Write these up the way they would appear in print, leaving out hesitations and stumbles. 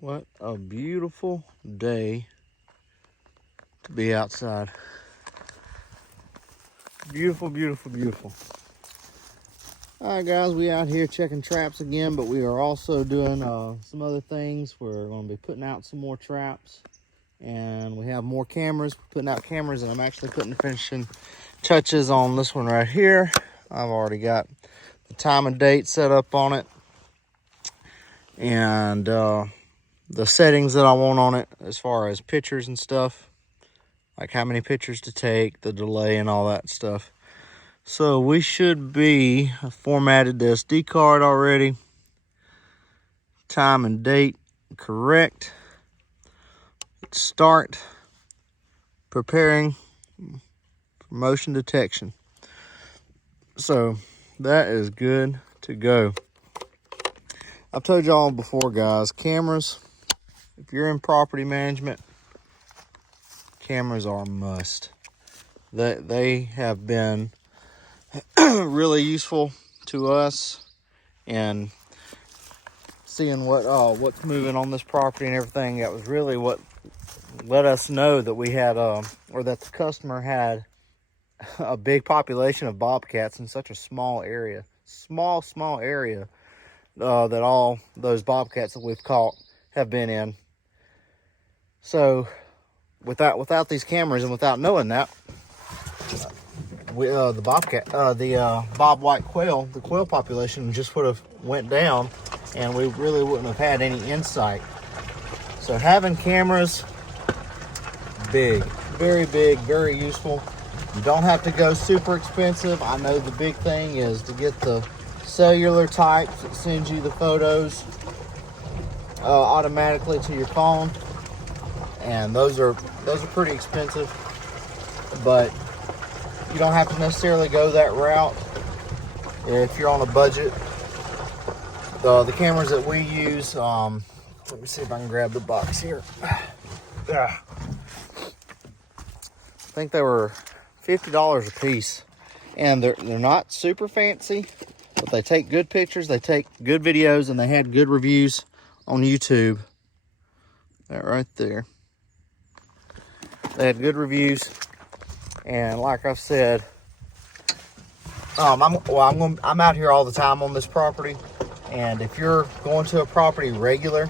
What a beautiful day to be outside. Beautiful, beautiful, beautiful. All right, guys, we out here checking traps again, but we are also doing some other things. We're going to be putting out some more traps, and we have more cameras. We're putting out cameras, and I'm actually putting the finishing touches on this one right here. I've already got the time and date set up on it, and the settings that I want on it as far as pictures and stuff, like how many pictures to take, the delay and all that stuff. So we should be formatted the SD card already. Time and date correct. Start preparing for motion detection. So that is good to go. I've told y'all before, guys, cameras, if you're in property management, cameras are a must. They have been really useful to us in seeing what's moving on this property and everything. That was really what let us know that we had or that the customer had a big population of bobcats in such a small area, small area that all those bobcats that we've caught have been in. So without these cameras and without knowing that, the bob white quail, the quail population just would have went down, and we really wouldn't have had any insight. So having cameras, big, very big, very useful. You don't have to go super expensive. I know the big thing is to get the cellular types that sends you the photos automatically to your phone, and those are pretty expensive, but you don't have to necessarily go that route if you're on a budget. The cameras that we use, let me see if I can grab the box here. I think they were $50 a piece, and they're not super fancy, but they take good pictures, they take good videos, and they had good reviews on YouTube. That right there. They had good reviews, and like I've said, I'm out here all the time on this property, and if you're going to a property regular,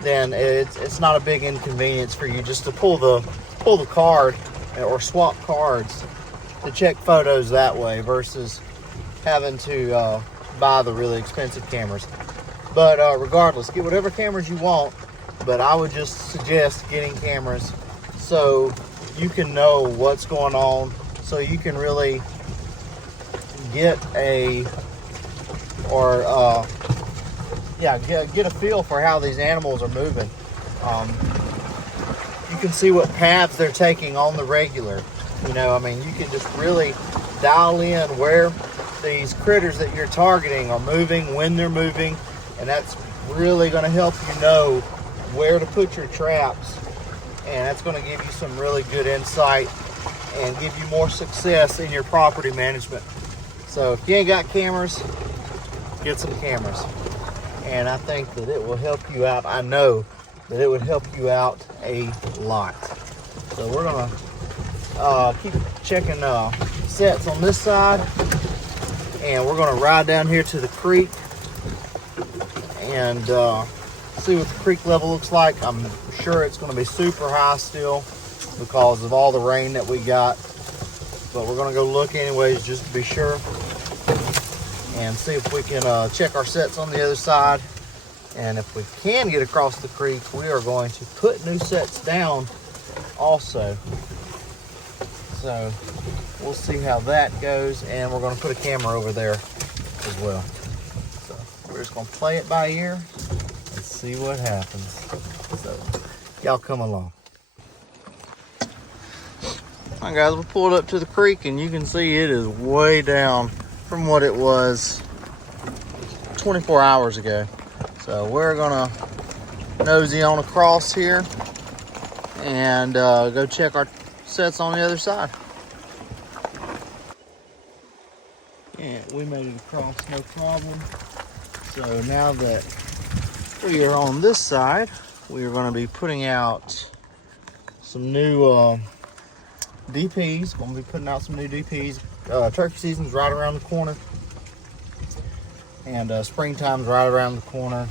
then it's not a big inconvenience for you just to pull the card or swap cards to check photos that way versus having to buy the really expensive cameras. But regardless, get whatever cameras you want, but I would just suggest getting cameras so you can know what's going on, so you can really get a get a feel for how these animals are moving. You can see what paths they're taking on the regular. You know, I mean, you can just really dial in where these critters that you're targeting are moving, when they're moving, and that's really going to help you know where to put your traps, and that's going to give you some really good insight and give you more success in your property management. So if you ain't got cameras, get some cameras, and I think that it will help you out. I know that it would help you out a lot. So we're gonna keep checking sets on this side, and we're gonna ride down here to the creek and see what the creek level looks like. I'm sure it's gonna be super high still because of all the rain that we got, but we're gonna go look anyways just to be sure and see if we can check our sets on the other side. And if we can get across the creek, we are going to put new sets down also. So we'll see how that goes, and we're going to put a camera over there as well. So we're just going to play it by ear and see what happens. So y'all come along. All right, guys, we pulled up to the creek, and you can see it is way down from what it was 24 hours ago. So we're gonna nosy on across here and go check our sets on the other side. Yeah, we made it across no problem. So now that We are on this side. We are going to be putting out some new DPs. Going to be putting out some new DPs. Turkey season's right around the corner, and springtime's right around the corner.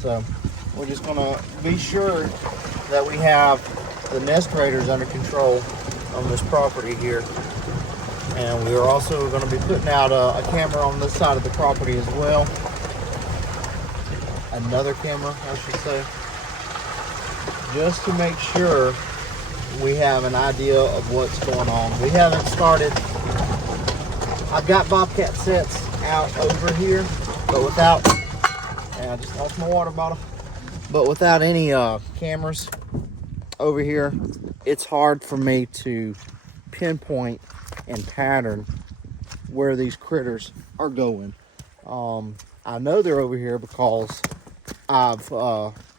So we're just going to be sure that we have the nest raiders under control on this property here. And we are also going to be putting out a camera on this side of the property as well. Another camera, I should say, just to make sure we have an idea of what's going on. We haven't started. I've got bobcat sets out over here, but without, and I just lost my water bottle, but without any cameras over here, it's hard for me to pinpoint and pattern where these critters are going. I know they're over here because I've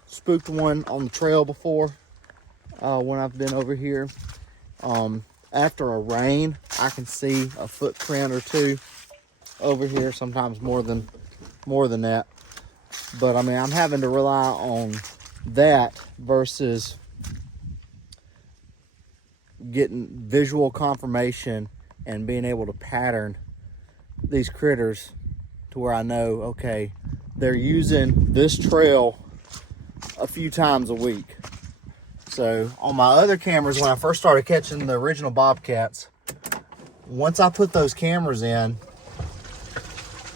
spooked one on the trail before when I've been over here. After a rain, I can see a footprint or two over here, sometimes more than that. But I mean, I'm having to rely on that versus getting visual confirmation and being able to pattern these critters to where I know, okay, they're using this trail a few times a week. So on my other cameras, when I first started catching the original bobcats, once I put those cameras in,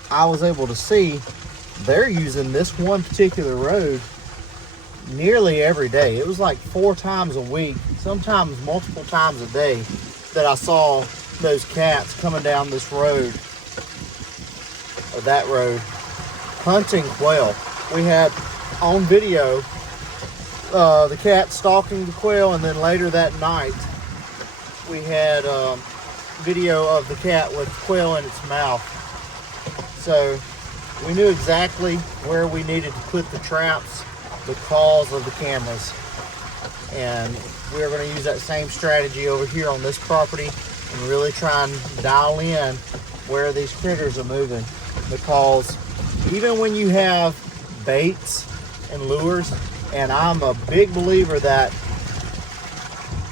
I was able to see they're using this one particular road nearly every day. It was like 4 times a week, sometimes multiple times a day, that I saw those cats coming down this road or that road hunting quail. We had on video the cat stalking the quail, and then later that night we had video of the cat with quail in its mouth. So we knew exactly where we needed to put the traps because of the cameras, and we're going to use that same strategy over here on this property and really try and dial in where these critters are moving, because even when you have baits and lures, and I'm a big believer that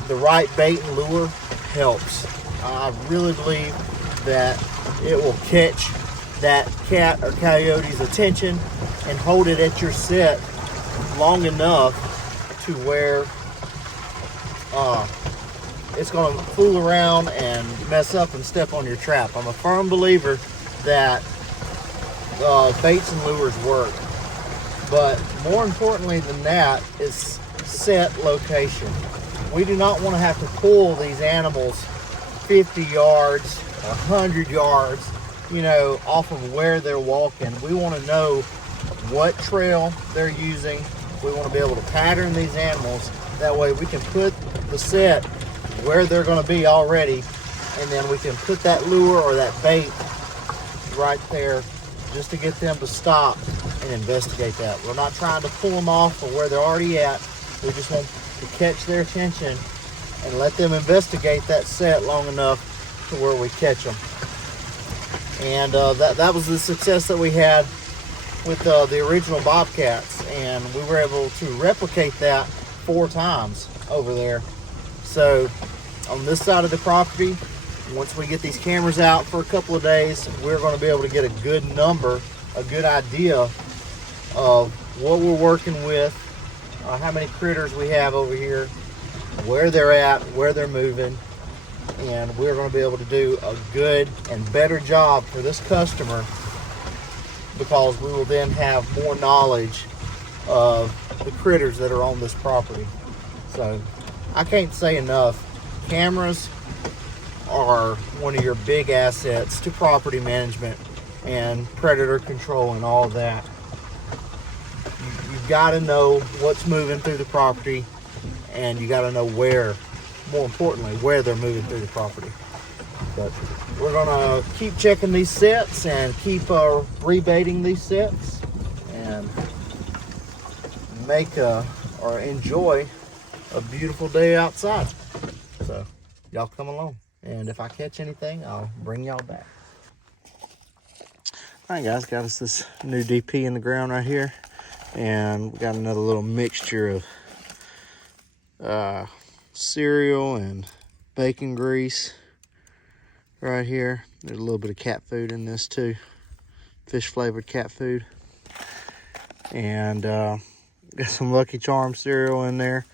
the right bait and lure helps. I really believe that it will catch that cat or coyote's attention and hold it at your set long enough to where it's going to fool around and mess up and step on your trap. I'm a firm believer that baits and lures work, but more importantly than that is set location. We do not want to have to pull these animals 50 yards, 100 yards, you know, off of where they're walking. We want to know what trail they're using. We want to be able to pattern these animals. That way we can put the set where they're going to be already, and then we can put that lure or that bait right there just to get them to stop and investigate that. We're not trying to pull them off of where they're already at. We just want to catch their attention and let them investigate that set long enough to where we catch them. And that was the success that we had with the original bobcats, and we were able to replicate that 4 times over there. So on this side of the property, once we get these cameras out for a couple of days, we're going to be able to get a good number, a good idea of what we're working with, how many critters we have over here, where they're at, where they're moving, and we're going to be able to do a good and better job for this customer, because we will then have more knowledge of the critters that are on this property. So I can't say enough, cameras are one of your big assets to property management and predator control and all that. You've got to know what's moving through the property, and you got to know where, more importantly, where they're moving through the property. But we're going to keep checking these sets and keep rebaiting these sets and make or enjoy a beautiful day outside. So y'all come along, and if I catch anything, I'll bring y'all back. All right, guys, got us this new DP in the ground right here. And we got another little mixture of cereal and bacon grease right here. There's a little bit of cat food in this too. Fish flavored cat food. And got some Lucky Charms cereal in there.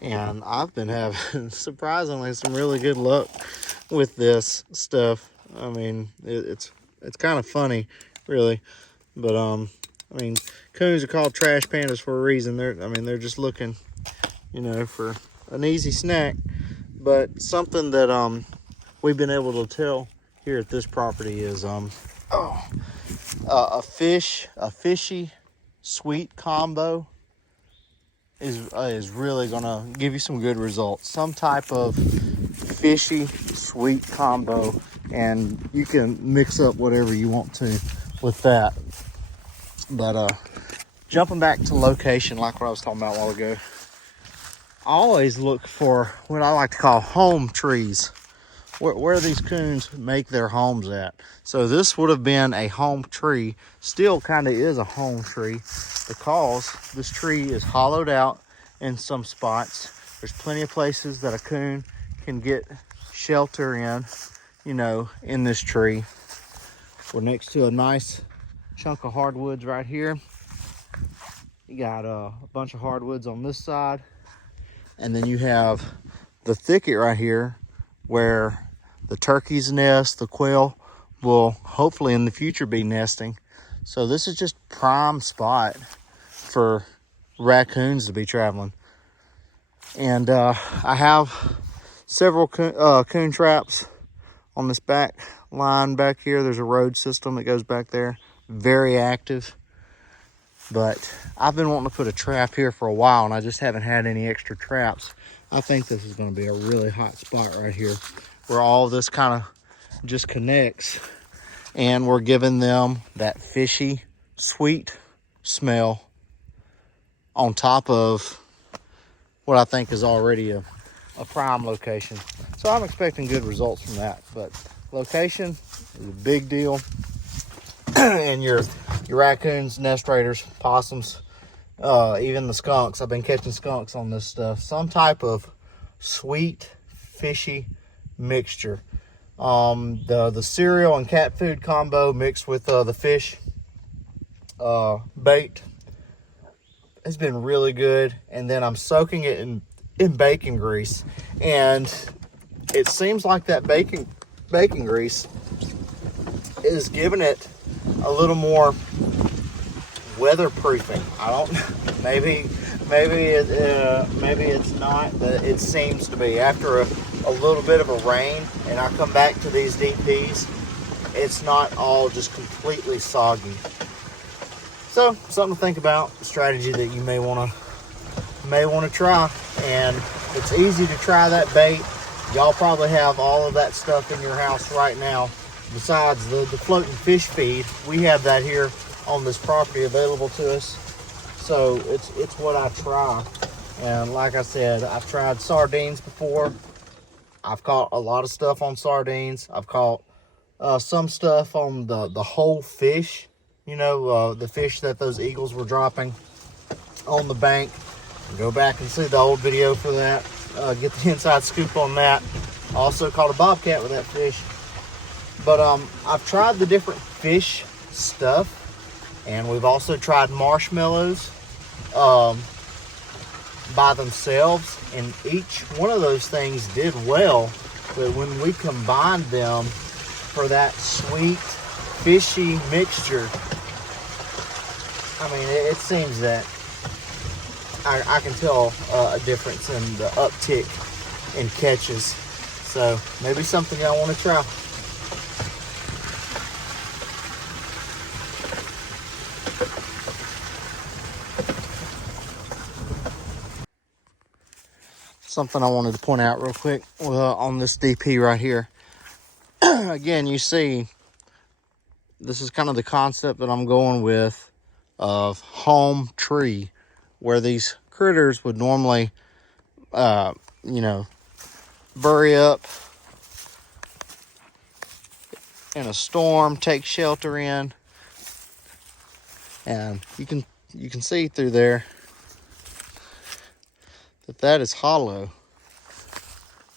And I've been having, surprisingly, some really good luck with this stuff. I mean, it's kind of funny, really. But, I mean, coons are called trash pandas for a reason. They're just looking, you know, for an easy snack. But something that we've been able to tell here at this property is a fishy sweet combo is really gonna give you some good results. Some type of fishy sweet combo, and you can mix up whatever you want to with that. But jumping back to location, like what I was talking about a while ago, I always look for what I like to call home trees, where these coons make their homes at. So this would have been a home tree, still kind of is a home tree, because this tree is hollowed out in some spots. There's plenty of places that a coon can get shelter in, you know, in this tree. We're next to a nice chunk of hardwoods right here. You got a bunch of hardwoods on this side, and then you have the thicket right here where the turkeys nest, the quail will hopefully in the future be nesting. So this is just prime spot for raccoons to be traveling. And I have several coon traps on this back line back here. There's a road system that goes back there, very active. But I've been wanting to put a trap here for a while, and I just haven't had any extra traps. I think this is going to be a really hot spot right here, where all of this kind of just connects, and we're giving them that fishy sweet smell on top of what I think is already a prime location. So I'm expecting good results from that. But location is a big deal. And your raccoons, nest raiders, possums, even the skunks. I've been catching skunks on this stuff. Some type of sweet, fishy mixture. The cereal and cat food combo mixed with the fish bait has been really good. And then I'm soaking it in bacon grease, and it seems like that bacon grease is giving it a little more weatherproofing. I don't, maybe it's not, but it seems to be. After a little bit of a rain and I come back to these DPs, it's not all just completely soggy. So something to think about, a strategy that you may want to try. And it's easy to try that bait. Y'all probably have all of that stuff in your house right now. Besides the floating fish feed, we have that here on this property available to us. So it's what I try. And like I said, I've tried sardines before. I've caught a lot of stuff on sardines. I've caught some stuff on the whole fish. You know, the fish that those eagles were dropping on the bank. Go back and see the old video for that. Get the inside scoop on that. Also caught a bobcat with that fish. But I've tried the different fish stuff, and we've also tried marshmallows by themselves, and each one of those things did well. But when we combined them for that sweet, fishy mixture, I mean, it seems that I can tell a difference in the uptick in catches. So maybe something y'all want to try. Something I wanted to point out real quick on this DP right here. Again, you see, this is kind of the concept that I'm going with of home tree, where these critters would normally, you know, bury up in a storm, take shelter in. And you can see through there that is hollow.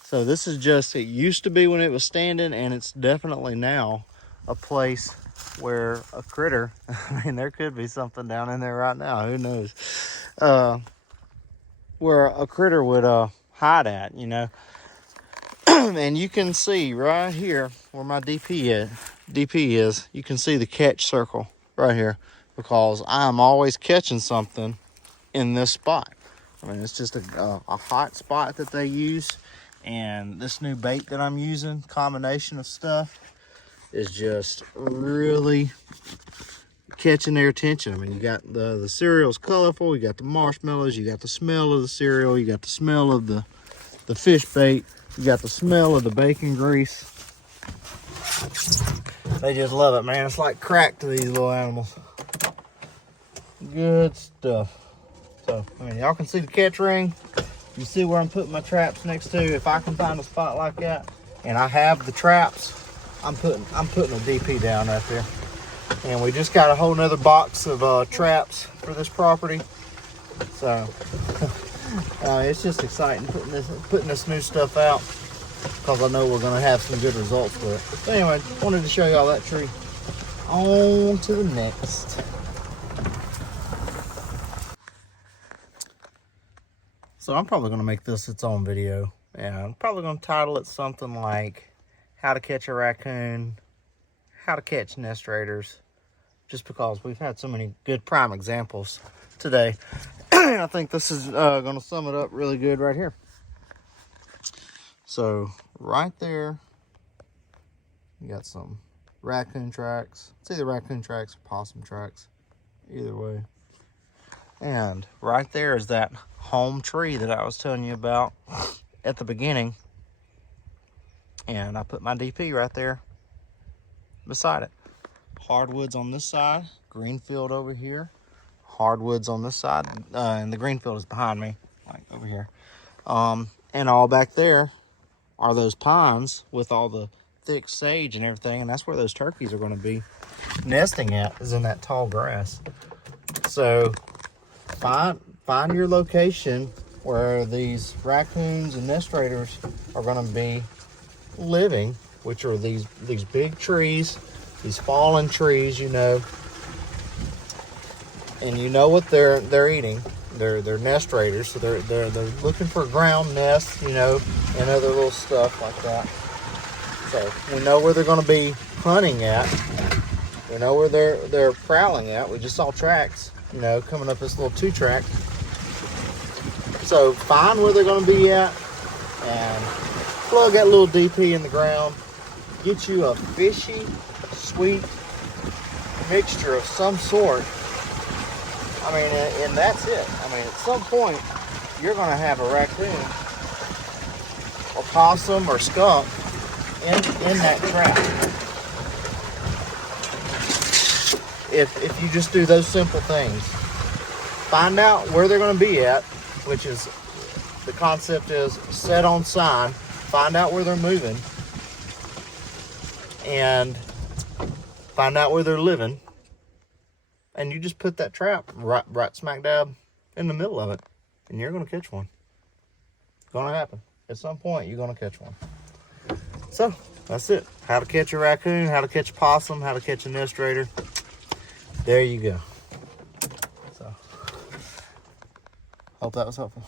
So this is just, it used to be when it was standing, and it's definitely now a place where a critter, I mean, there could be something down in there right now, who knows, where a critter would hide at, you know. And you can see right here where my DP is, you can see the catch circle right here, because I'm always catching something in this spot. I mean, it's just a hot spot that they use. And this new bait that I'm using, combination of stuff, is just really catching their attention. I mean, you got the cereal's colorful, you got the marshmallows, you got the smell of the cereal, you got the smell of the fish bait, you got the smell of the bacon grease. They just love it, man. It's like crack to these little animals. Good stuff. So, I mean, y'all can see the catch ring. You see where I'm putting my traps next to. If I can find a spot like that, and I have the traps, I'm putting a DP down right there. And we just got a whole nother box of traps for this property. So it's just exciting putting this new stuff out, because I know we're gonna have some good results with it. But anyway, wanted to show y'all that tree. On to the next. So I'm probably going to make this its own video, and I'm probably going to title it something like how to catch a raccoon, how to catch nest raiders, just because we've had so many good prime examples today. I think this is going to sum it up really good right here. So right there, you got some raccoon tracks. It's either raccoon tracks or possum tracks, either way. And right there is that home tree that I was telling you about at the beginning. And I put my DP right there beside it. Hardwoods on this side, green field over here. Hardwoods on this side, and the green field is behind me, like over here. And all back there are those pines with all the thick sage and everything, and that's where those turkeys are going to be nesting at, is in that tall grass. So find your location where these raccoons and nest raiders are going to be living, which are these big trees, these fallen trees, you know. And you know what they're eating. They're nest raiders, so they're looking for ground nests, you know, and other little stuff like that. So we know where they're going to be hunting at. We know where they're prowling at. We just saw tracks, you know, coming up this little 2-track. So find where they're going to be at and plug that little DP in the ground. Get you a fishy, sweet mixture of some sort. I mean, and that's it. I mean, at some point, you're going to have a raccoon or possum or skunk in that trap. If you just do those simple things. Find out where they're going to be at, which is, the concept is set on sign. Find out where they're moving. And find out where they're living. And you just put that trap right smack dab in the middle of it. And you're going to catch one. It's going to happen. At some point, you're going to catch one. So, that's it. How to catch a raccoon, how to catch a possum, how to catch a nest raider. There you go. So, hope that was helpful.